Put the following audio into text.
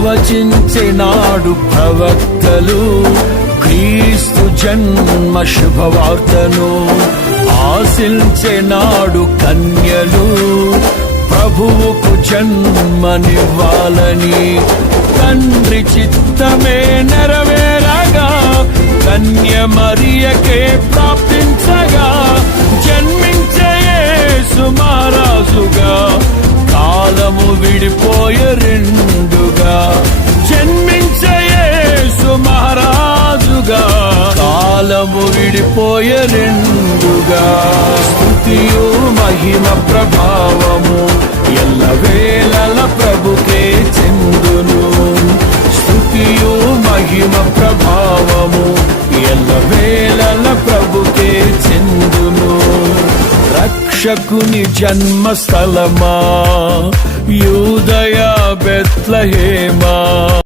ప్రవచించినాడు ప్రవక్తలు. క్రీస్తు జన్మ శుభవార్తను ఆశించినాడు కన్యలు. ప్రభువుకు జన్మనివ్వాలని తండ్రి చిత్తమే నెరవేరగా కన్య మరియకే ప్రాప్తించగా జన్మించే సుమారాజుగా మనము విడిపోయే రెండుగా. జన్మించే మహారాజుగా. కాలము విడిపోయే రెండుగా. స్థుతియు మహిమ ప్రభావము ఎల్ల వేళల ప్రభుకే చెందును. స్థుతియు మహిమ ప్రభావము ఎల్ల వేళల ప్రభుకే చెందును. రక్షకుని జన్మస్థలమా? lahima